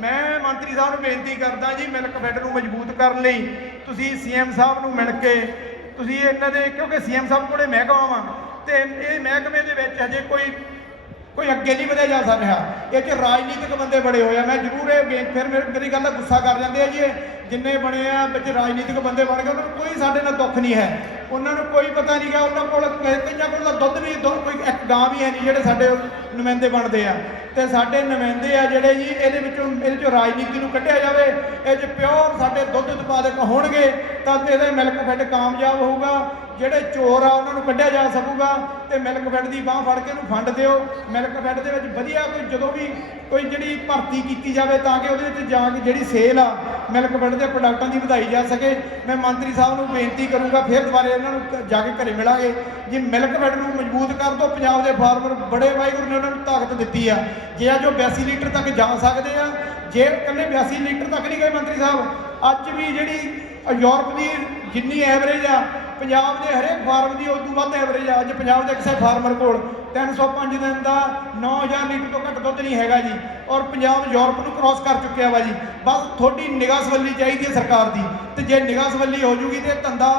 ਮੈਂ ਮੰਤਰੀ ਸਾਹਿਬ ਨੂੰ ਬੇਨਤੀ ਕਰਦਾ ਜੀ, ਮਿਲਕ ਫੈਡ ਨੂੰ ਮਜ਼ਬੂਤ ਕਰਨ ਲਈ ਤੁਸੀਂ ਸੀਐਮ ਸਾਹਿਬ ਨੂੰ ਮਿਲ ਕੇ ਤੁਸੀਂ ਇਹਨਾਂ ਦੇ, ਕਿਉਂਕਿ ਸੀਐਮ ਸਾਹਿਬ ਕੋਲੇ ਮਹਿਕਮਾ ਵਾ ਤੇ ਇਹ ਮਹਿਕਮੇ ਦੇ ਵਿੱਚ ਹਜੇ ਕੋਈ ਕੋਈ ਅੱਗੇ ਨਹੀਂ ਵਧਿਆ ਜਾ ਸਕਦਾ ਇਹ ਚ ਰਾਜਨੀਤਿਕ ਬੰਦੇ ਬੜੇ ਹੋਏ ਆ। ਮੈਂ ਜ਼ਰੂਰ ਇਹ ਫਿਰ ਮੇਰੇ- ਮੇਰੀ ਗੱਲ ਦਾ ਗੁੱਸਾ ਕਰ ਜਾਂਦੇ ਆ ਜੀ ਇਹ। ਜਿੰਨੇ ਬਣੇ ਆ ਵਿੱਚ ਰਾਜਨੀਤਿਕ ਬੰਦੇ ਬਣ ਗਏ, ਉਹਨਾਂ ਨੂੰ ਕੋਈ ਸਾਡੇ ਨਾਲ ਦੁੱਖ ਨਹੀਂ ਹੈ। ਉਹਨਾਂ ਨੂੰ ਕੋਈ ਪਤਾ ਨਹੀਂ ਗਾ, ਉਹਨਾਂ ਕੋਲ ਕਈਆਂ ਕੋਲ ਤਾਂ ਦੁੱਧ ਵੀ ਦੁੱਧ ਕੋਈ ਇੱਕ ਗਾਂ ਵੀ ਹੈ ਨਹੀਂ ਜਿਹੜੇ ਸਾਡੇ ਨੁਮਾਇੰਦੇ ਬਣਦੇ ਆ। ਤੇ ਸਾਡੇ ਨੁਮਾਇੰਦੇ ਆ ਜਿਹੜੇ ਜੀ, ਇਹਦੇ ਵਿੱਚੋਂ ਇਹਦੇ ਚੋਂ ਰਾਜਨੀਤੀ ਨੂੰ ਕੱਢਿਆ ਜਾਵੇ। ਇਹ ਚ ਪਿਓਰ ਸਾਡੇ ਦੁੱਧ ਉਤਪਾਦਕ ਹੋਣਗੇ, ਤਾਂ ਇਹਦਾ ਮਿਲਕ ਫੈਡ ਕਾਮਯਾਬ ਹੋਊਗਾ। ਜਿਹੜੇ ਚੋਰ ਆ, ਉਹਨਾਂ ਨੂੰ ਕੱਢਿਆ ਜਾ ਸਕੂਗਾ ਤੇ ਮਿਲਕ ਫੈਡ ਦੀ ਬਾਹ ਫੜ ਕੇ ਉਹਨੂੰ ਫੰਡ ਦਿਓ। ਮਿਲਕ ਫੈਡ ਦੇ ਵਿੱਚ ਵਧੀਆ ਕੋਈ ਜਦੋਂ ਵੀ ਕੋਈ ਜਿਹੜੀ ਭਰਤੀ ਕੀਤੀ ਜਾਵੇ ਤਾਂ ਕਿ ਉਹਦੇ ਵਿੱਚ ਜਾ ਕੇ ਜਿਹੜੀ ਸੇਲ ਆ, ਮਿਲਕ ਫੈਡ ਦੇ ਪ੍ਰੋਡਕਟਾਂ ਦੀ ਵਧਾਈ ਜਾ ਸਕੇ। ਮੈਂ ਮੰਤਰੀ ਸਾਹਿਬ ਨੂੰ ਬੇਨਤੀ ਕਰੂੰਗਾ, ਫਿਰ ਦੁਬਾਰੇ ਇਹਨਾਂ ਨੂੰ ਜਾ ਕੇ ਘਰੇ ਮਿਲਾਂਗੇ। ਜੇ ਮਿਲਕ ਫੈਡ ਨੂੰ ਮਜ਼ਬੂਤ ਕਰ ਦਿਓ ਪੰਜਾਬ ਦੇ ਫਾਰਮਰ ਬੜੇ ਵਾਹਿਗੁਰੂ ਨੇ ਉਹਨਾਂ ਨੂੰ ਤਾਕਤ ਦਿੱਤੀ ਆ। ਜੇ ਅੱਜ ਉਹ 82 ਲੀਟਰ ਤੱਕ ਜਾ ਸਕਦੇ ਆ, ਜੇ ਇਕੱਲੇ 82 ਲੀਟਰ ਤੱਕ ਨਹੀਂ ਗਏ ਮੰਤਰੀ ਸਾਹਿਬ ਅੱਜ ਵੀ ਜਿਹੜੀ ਯੂਰਪ ਦੀ ਜਿੰਨੀ ਐਵਰੇਜ ਆ, ਪੰਜਾਬ ਦੇ ਹਰੇਕ ਫਾਰਮ ਦੀ ਉਦੋਂ ਵੱਧ ਐਵਰੇਜ ਆ। ਅੱਜ ਪੰਜਾਬ ਦੇ ਕਿਸੇ ਫਾਰਮਰ ਕੋਲ 305 ਦਿਨ ਦਾ 9000 ਲੀਟਰ ਤੋਂ ਘੱਟ ਦੁੱਧ ਨਹੀਂ ਹੈਗਾ ਜੀ। ਔਰ ਪੰਜਾਬ ਯੂਰਪ ਨੂੰ ਕ੍ਰਾਸ ਕਰ ਚੁੱਕਿਆ ਵਾ ਜੀ। ਬਸ ਤੁਹਾਡੀ ਨਿਗਾਹ ਸਵੱਲੀ ਚਾਹੀਦੀ ਹੈ ਸਰਕਾਰ ਦੀ। ਤੇ ਜੇ ਨਿਗਾਹ ਸਵੱਲੀ ਹੋ ਜੂਗੀ ਤੇ ਧੰਦਾ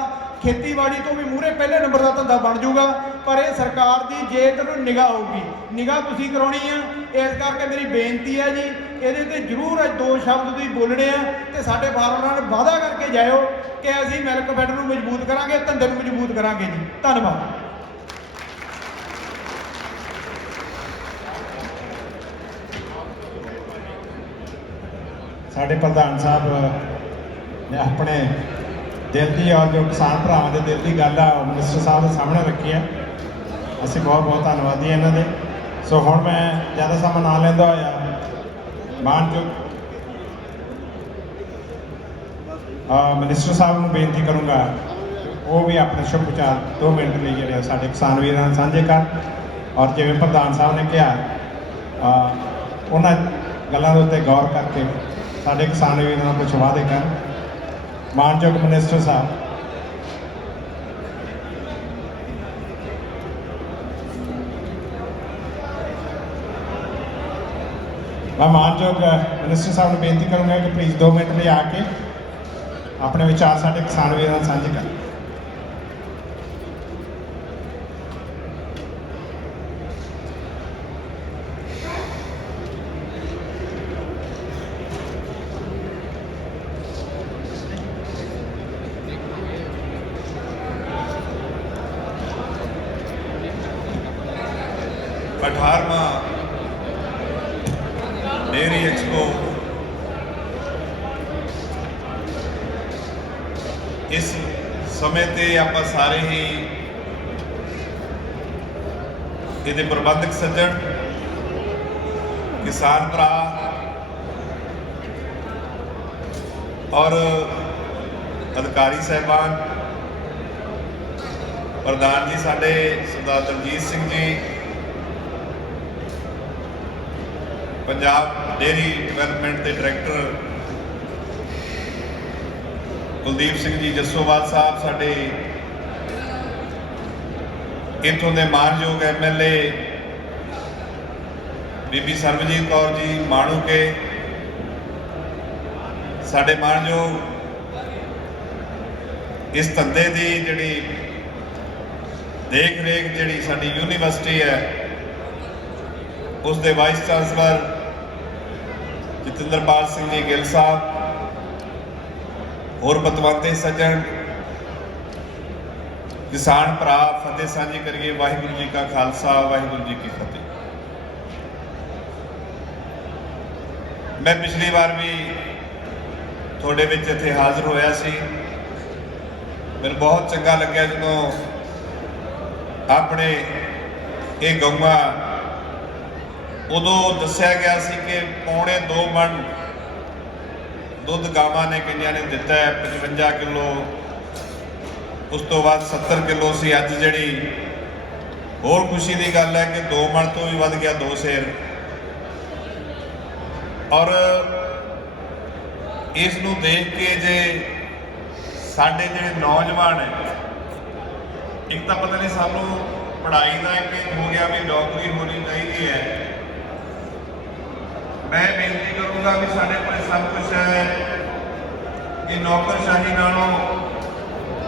ਖੇਤੀਬਾੜੀ ਤੋਂ ਵੀ ਮੂਹਰੇ ਪਹਿਲੇ ਨੰਬਰ ਦਾ ਧੰਦਾ ਬਣ ਜਾਊਗਾ ਪਰ ਇਹ ਸਰਕਾਰ ਦੀ ਜੇ ਤੈਨੂੰ ਨਿਗਾਹ ਹੋਊਗੀ, ਨਿਗਾਹ ਤੁਸੀਂ ਕਰਾਉਣੀ ਆ। ਇਸ ਕਰਕੇ ਮੇਰੀ ਬੇਨਤੀ ਹੈ ਜੀ ਇਹਦੇ ਤੇ ਜ਼ਰੂਰ ਅੱਜ ਦੋ ਸ਼ਬਦ ਤੁਸੀਂ ਬੋਲਣੇ ਆ ਤੇ ਸਾਡੇ ਫਾਰਮਰਾਂ ਨਾਲ ਵਾਅਦਾ ਕਰਕੇ ਜਾਇਓ ਕਿ ਅਸੀਂ ਮਿਲਕ ਫੈਡ ਨੂੰ ਮਜ਼ਬੂਤ ਕਰਾਂਗੇ, ਧੰਦੇ ਨੂੰ ਮਜ਼ਬੂਤ ਕਰਾਂਗੇ ਜੀ। ਧੰਨਵਾਦ। ਸਾਡੇ ਪ੍ਰਧਾਨ ਸਾਹਿਬ ਨੇ ਆਪਣੇ ਦਿਲ ਦੀ ਔਰ ਜੋ ਕਿਸਾਨ ਭਰਾਵਾਂ ਦੇ ਦਿਲ ਦੀ ਗੱਲ ਆ, ਉਹ ਮਿਨਿਸਟਰ ਸਾਹਿਬ ਦੇ ਸਾਹਮਣੇ ਰੱਖੀ ਆ। ਅਸੀਂ ਬਹੁਤ ਬਹੁਤ ਧੰਨਵਾਦੀ ਹਾਂ ਇਹਨਾਂ ਦੇ। ਸੋ ਹੁਣ ਮੈਂ ਜ਼ਿਆਦਾ ਸਮਾਂ ਨਾ ਲੈਂਦਾ ਹੋਇਆ ਮਾਨਯੋਗ ਅ ਮਿਨਿਸਟਰ ਸਾਹਿਬ ਨੂੰ ਬੇਨਤੀ ਕਰੂੰਗਾ, ਉਹ ਵੀ ਆਪਣੇ ਸ਼ੁਭ ਵਿਚਾਰ 2 ਮਿੰਟ ਲਈ ਜਿਹੜੇ ਆ ਸਾਡੇ ਕਿਸਾਨ ਵੀਰਾਂ ਨਾਲ ਸਾਂਝੇ ਕਰਨ। ਔਰ ਜਿਵੇਂ ਪ੍ਰਧਾਨ ਸਾਹਿਬ ਨੇ ਕਿਹਾ ਉਹਨਾਂ ਗੱਲਾਂ ਦੇ ਉੱਤੇ ਗੌਰ ਕਰਕੇ ਸਾਡੇ ਕਿਸਾਨ ਵੀਰਾਂ ਨਾਲ ਕੁਝ ਵਾਅਦੇ ਕਰਨ। ਮਾਨਯੋਗ ਮਿਨਿਸਟਰ ਸਾਹਿਬ ਮੈਂ ਮਾਨਯੋਗ ਮਿਨਿਸਟਰ ਸਾਹਿਬ ਨੂੰ ਬੇਨਤੀ ਕਰੂੰਗਾ ਕਿ ਪਲੀਜ਼ 2 ਮਿੰਟ ਲਈ ਆ ਕੇ ਆਪਣੇ ਵਿਚਾਰ ਸਾਡੇ ਕਿਸਾਨ ਵੀਰਾਂ ਨਾਲ ਸਾਂਝੇ ਕਰ ਅਠਾਰਵਾਂ ਡੇਰੀ ਐਕਸਪੋ ਇਸ ਸਮੇਂ ਤੇ ਆਪਾਂ ਸਾਰੇ ਹੀ ਇਹਦੇ ਪ੍ਰਬੰਧਕ ਸੱਜਣ, ਕਿਸਾਨ ਭਰਾ ਔਰ ਅਧਿਕਾਰੀ ਸਹਿਬਾਨ, ਪ੍ਰਧਾਨ ਜੀ ਸਾਡੇ ਸਰਦਾਰ ਦਲਜੀਤ ਸਿੰਘ ਜੀ, ਪੰਜਾਬ ਡੇਰੀ ਡਿਵੈਲਪਮੈਂਟ ਦੇ ਡਾਇਰੈਕਟਰ ਕੁਲਦੀਪ ਸਿੰਘ ਜੀ ਜੱਸੋਵਾਲ ਸਾਹਿਬ, ਸਾਡੇ ਇੱਥੋਂ ਦੇ ਮਾਨਯੋਗ ਐਮਐਲਏ ਬੀਬੀ ਸਰਬਜੀਤ ਕੌਰ ਜੀ ਮਾਣੂ ਕੇ ਸਾਡੇ ਮਾਨਯੋਗ ਇਸ ਧੰਦੇ ਦੀ ਜਿਹੜੀ ਦੇਖ ਰੇਖ ਜਿਹੜੀ ਸਾਡੀ ਯੂਨੀਵਰਸਿਟੀ ਹੈ ਉਸ ਦੇ ਵਾਈਸ ਚਾਂਸਲਰ ਜਤਿੰਦਰਪਾਲ ਸਿੰਘ ਜੀ ਗਿੱਲ ਸਾਹਿਬ, ਹੋਰ ਪਤਵੰਤੇ ਸੱਜਣ, ਕਿਸਾਨ ਭਰਾ ਫਤਿਹ ਸਾਂਝੀ ਕਰੀਏ, ਵਾਹਿਗੁਰੂ ਜੀ ਕਾ ਖਾਲਸਾ, ਵਾਹਿਗੁਰੂ ਜੀ ਕੀ ਫਤਿਹ। ਮੈਂ ਪਿਛਲੀ ਵਾਰ ਵੀ ਤੁਹਾਡੇ ਵਿੱਚ ਇੱਥੇ ਹਾਜ਼ਰ ਹੋਇਆ ਸੀ। ਮੈਨੂੰ ਬਹੁਤ ਚੰਗਾ ਲੱਗਿਆ ਜਦੋਂ ਆਪਣੇ ਇਹ ਗਊਆਂ ਉਦੋਂ ਦੱਸਿਆ ਗਿਆ ਸੀ ਕਿ ਪੌਣੇ 2 ਮਣ ਦੁੱਧ ਗਾਵਾਂ ਨੇ ਕਈਆਂ ਨੇ ਦਿੱਤਾ ਹੈ 55 ਕਿਲੋ। ਉਸ ਤੋਂ ਬਾਅਦ 70 ਕਿਲੋ ਸੀ। ਅੱਜ ਜਿਹੜੀ ਹੋਰ ਖੁਸ਼ੀ ਦੀ ਗੱਲ ਹੈ ਕਿ 2 ਮਣ ਤੋਂ ਵੀ ਵੱਧ ਗਿਆ ਦੋ ਸੇਰ। ਔਰ ਇਸ ਨੂੰ ਦੇਖ ਕੇ ਜੇ ਸਾਡੇ ਜਿਹੜੇ ਨੌਜਵਾਨ ਹੈ, ਇੱਕ ਤਾਂ ਪਤਾ ਨਹੀਂ ਸਾਨੂੰ ਪੜ੍ਹਾਈ ਦਾ ਇੱਕ ਹੋ ਗਿਆ ਵੀ ਨੌਕਰੀ ਹੋਣੀ ਚਾਹੀਦੀ ਹੈ। ਮੈਂ ਬੇਨਤੀ ਕਰੂੰਗਾ ਵੀ ਸਾਡੇ ਕੋਲ ਸਭ ਕੁਝ ਹੈ। ਇਹ ਨੌਕਰਸ਼ਾਹੀ ਨਾਲੋਂ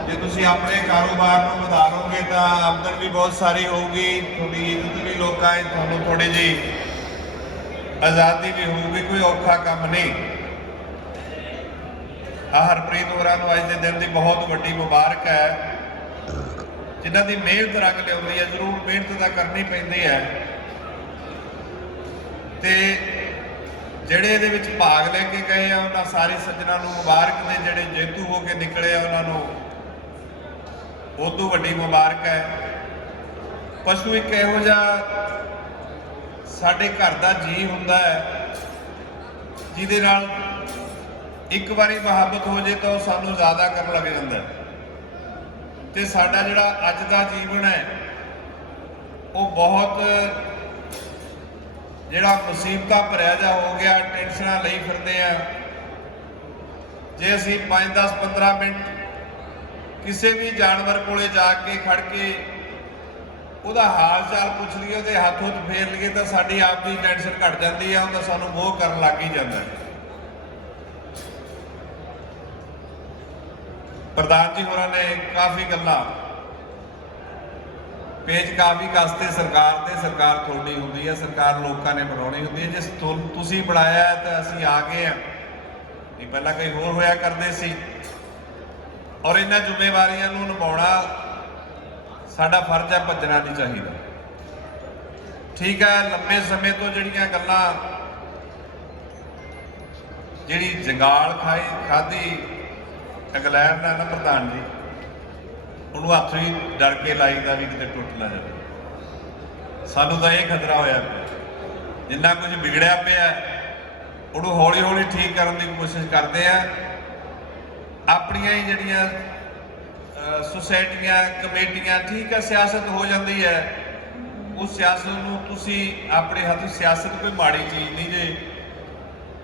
ਜੇ ਤੁਸੀਂ ਆਪਣੇ ਕਾਰੋਬਾਰ ਨੂੰ ਵਧਾ ਲਓਗੇ ਤਾਂ ਆਮਦਨ ਵੀ ਬਹੁਤ ਸਾਰੀ ਹੋਊਗੀ। ਤੁਹਾਡੀ ਇੱਜ਼ਤ ਵੀ ਲੋਕਾਂ 'ਚ ਤੁਹਾਨੂੰ ਥੋੜੀ ਜੀ ਆਜ਼ਾਦੀ ਵੀ ਹੋਊਗੀ, ਕੋਈ ਔਖਾ ਕੰਮ ਨਹੀਂ। ਆ ਹਰਪ੍ਰੀਤ ਹੋਰਾਂ ਨੂੰ ਅੱਜ ਦੇ ਦਿਨ ਦੀ ਬਹੁਤ ਵੱਡੀ ਮੁਬਾਰਕ ਹੈ। ਜਿਨ੍ਹਾਂ ਦੀ ਮਿਹਨਤ ਰੰਗ ਲਿਆਉਂਦੀ ਹੈ, ਜ਼ਰੂਰ ਮਿਹਨਤ ਤਾਂ ਕਰਨੀ ਪੈਂਦੀ ਹੈ। ਤੇ ਜਿਹੜੇ ਇਹਦੇ ਵਿੱਚ ਭਾਗ ਲੈ ਕੇ ਗਏ ਆ, ਉਹਨਾਂ ਸਾਰੇ ਸੱਜਣਾ ਨੂੰ ਮੁਬਾਰਕ ਨੇ, ਜਿਹੜੇ ਜੇਤੂ ਹੋ ਕੇ ਨਿਕਲੇ ਆ, ਉਹਨਾਂ ਨੂੰ ਉਹ ਤੋਂ ਵੱਡੀ ਮੁਬਾਰਕ ਹੈ। ਪਸ਼ੂ ਇੱਕ ਇਹੋ ਜਿਹਾ ਸਾਡੇ ਘਰ ਦਾ ਜੀ ਹੁੰਦਾ ਹੈ, ਜਿਹਦੇ ਨਾਲ ਇੱਕ ਵਾਰੀ ਮੁਹੱਬਤ ਹੋ ਜੇ ਤਾਂ ਉਹ ਸਾਨੂੰ ਜ਼ਿਆਦਾ ਕਰਨ ਲੱਗ ਜਾਂਦਾ ਹੈ। ਤੇ ਸਾਡਾ ਜਿਹੜਾ ਅੱਜ ਦਾ ਜੀਵਨ ਹੈ, ਉਹ ਬਹੁਤ ਜਿਹੜਾ ਮੁਸੀਬਤਾਂ ਭਰਿਆ ਜਾ ਹੋ ਗਿਆ, ਟੈਨਸ਼ਨਾਂ ਲਈ ਫਿਰਦੇ ਆ। ਜੇ ਅਸੀਂ 5 10 15 ਮਿੰਟ ਕਿਸੇ ਵੀ ਜਾਨਵਰ ਕੋਲੇ ਜਾ ਕੇ ਖੜ ਕੇ ਉਹਦਾ ਹਾਲ ਚਾਲ ਪੁੱਛ ਲਈਏ, ਉਹਦੇ ਹੱਥ ਹੁੱਥ ਫੇਰ ਲਈਏ, ਤਾਂ ਸਾਡੀ ਆਪ ਦੀ ਟੈਨਸ਼ਨ ਘਟ ਜਾਂਦੀ ਆ, ਉਹਦਾ ਸਾਨੂੰ ਮੋਹ ਕਰਨ ਲੱਗ ਹੀ ਜਾਂਦਾ। ਪ੍ਰਧਾਨ ਜੀ ਹੋਰਾਂ ਨੇ ਕਾਫੀ ਗੱਲਾਂ ਪੇਜ ਕਾਫੀ ਕਸਤੇ ਸਰਕਾਰ ਤੇ, ਸਰਕਾਰ ਤੁਹਾਡੀ ਹੁੰਦੀ ਹੈ, ਸਰਕਾਰ ਲੋਕਾਂ ਨੇ ਬਣਾਉਣੀ ਹੁੰਦੀ ਹੈ। ਜੇ ਤੁਸੀਂ ਬਣਾਇਆ ਤਾਂ ਅਸੀਂ ਆ ਗਏ ਆ ਨਹੀਂ, ਪਹਿਲਾਂ ਕਈ ਹੋਰ ਹੋਇਆ ਕਰਦੇ ਸੀ। ਔਰ ਇਹਨਾਂ ਜ਼ਿੰਮੇਵਾਰੀਆਂ ਨੂੰ ਨਿਭਾਉਣਾ ਸਾਡਾ ਫਰਜ਼ ਹੈ, ਭੱਜਣਾ ਨਹੀਂ ਚਾਹੀਦਾ। ਠੀਕ ਹੈ ਲੰਮੇ ਸਮੇਂ ਤੋਂ ਜਿਹੜੀਆਂ ਗੱਲਾਂ, ਜਿਹੜੀ ਜੰਗਾਲ ਖਾਈ ਖਾਦੀ ਇੰਗਲੈਂਡ ਦਾ ਨਾ ਪ੍ਰਧਾਨ ਜੀ। ਉਹਨੂੰ ਹੱਥ ਵੀ ਡਰ ਕੇ ਲਾਈਦਾ ਵੀ ਕਿਤੇ ਟੁੱਟ ਨਾ ਜਾਵੇ। ਸਾਨੂੰ ਤਾਂ ਇਹ ਖਤਰਾ ਹੋਇਆ ਜਿੰਨਾ ਕੁਝ ਵਿਗੜਿਆ ਪਿਆ ਉਹਨੂੰ ਹੌਲੀ ਹੌਲੀ ਠੀਕ ਕਰਨ ਦੀ ਕੋਸ਼ਿਸ਼ ਕਰਦੇ ਆ। ਆਪਣੀਆਂ ਹੀ ਜਿਹੜੀਆਂ ਸੁਸਾਇਟੀਆਂ, ਕਮੇਟੀਆਂ, ਠੀਕ ਹੈ, ਸਿਆਸਤ ਹੋ ਜਾਂਦੀ ਹੈ। ਉਸ ਸਿਆਸਤ ਨੂੰ ਤੁਸੀਂ ਆਪਣੇ ਹੱਥ ਸਿਆਸਤ ਕੋਈ ਮਾੜੀ ਚੀਜ਼ ਨਹੀਂ ਜੇ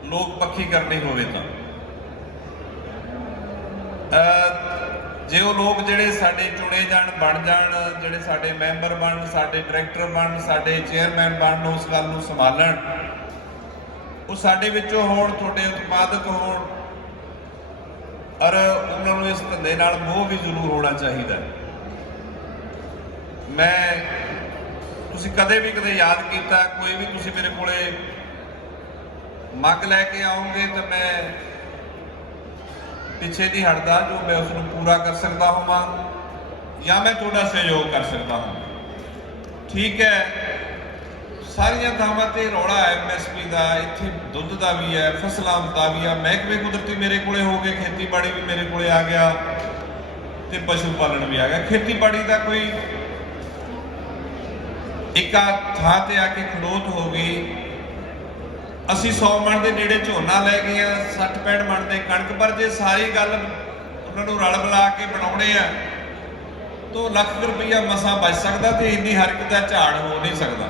ਲੋਕ ਪੱਖੀ ਕਰਨੀ ਹੋਵੇ ਤਾਂ। ਜੇ ਉਹ ਲੋਕ ਜਿਹੜੇ ਸਾਡੇ ਚੁਣੇ ਜਾਣ, ਬਣ ਜਾਣ, ਜਿਹੜੇ ਸਾਡੇ ਮੈਂਬਰ ਬਣ, ਸਾਡੇ ਡਾਇਰੈਕਟਰ ਬਣ, ਸਾਡੇ ਚੇਅਰਮੈਨ ਬਣ, ਉਸ ਗੱਲ ਨੂੰ ਸੰਭਾਲਣ, ਉਹ ਸਾਡੇ ਵਿੱਚੋਂ ਹੋਣ, ਤੁਹਾਡੇ ਉਤਪਾਦਕ ਹੋਣ, ਔਰ ਉਹਨਾਂ ਨੂੰ ਇਸ ਧੰਦੇ ਨਾਲ ਮੋਹ ਵੀ ਜ਼ਰੂਰ ਹੋਣਾ ਚਾਹੀਦਾ ਮੈਂ ਤੁਸੀਂ ਕਦੇ ਵੀ ਕਦੇ ਯਾਦ ਕੀਤਾ, ਕੋਈ ਵੀ ਤੁਸੀਂ ਮੇਰੇ ਕੋਲੇ ਮੰਗ ਲੈ ਕੇ ਆਉਂਗੇ ਤਾਂ ਮੈਂ ਪਿੱਛੇ ਨਹੀਂ ਹਟਦਾ ਜੋ ਮੈਂ ਉਸ ਨੂੰ ਪੂਰਾ ਕਰ ਸਕਦਾ ਹੋਵਾਂ ਜਾਂ ਮੈਂ ਤੁਹਾਡਾ ਸਹਿਯੋਗ ਕਰ ਸਕਦਾ ਹਾਂ ਠੀਕ ਹੈ। ਸਾਰੀਆਂ ਥਾਵਾਂ ਤੇ ਰੌਲਾ ਹੈ ਐਮਐਸਪੀ ਦਾ, ਇੱਥੇ ਦੁੱਧ ਦਾ ਵੀ ਹੈ, ਫਸਲਾਂ ਦਾ ਵੀ ਆ। ਮਹਿਕਮੇ ਕੁਦਰਤੀ ਮੇਰੇ ਕੋਲੇ ਹੋ ਗਏ, ਖੇਤੀਬਾੜੀ ਵੀ ਮੇਰੇ ਕੋਲੇ ਆ ਗਿਆ ਤੇ ਪਸ਼ੂ ਪਾਲਣ ਵੀ ਆ ਗਿਆ। ਖੇਤੀਬਾੜੀ ਦਾ ਕੋਈ ਇੱਕਾ ਥਾਂ ਤੇ ਆ ਕੇ ਖਲੋਤ ਹੋ ਗਈ। ਅਸੀਂ 100 ਮਣ ਦੇ ਨੇੜੇ ਝੋਨਾ ਲੈ ਗਏ ਆ 60 65 ਮਣ ਦੇ ਕਣਕ, ਪਰ ਜੇ ਸਾਰੀ ਗੱਲ ਉਹਨਾਂ ਨੂੰ ਰਲ ਮਿਲਾ ਕੇ ਬਣਾਉਣੇ ਆ, ਤਾਂ ਲੱਖ ਰੁਪਈਆ ਮਸਾਂ ਬਚ ਸਕਦਾ ਤੇ ਇੰਨੀ ਹਰਕਤ ਦਾ ਝਾੜ ਹੋ ਨਹੀਂ ਸਕਦਾ।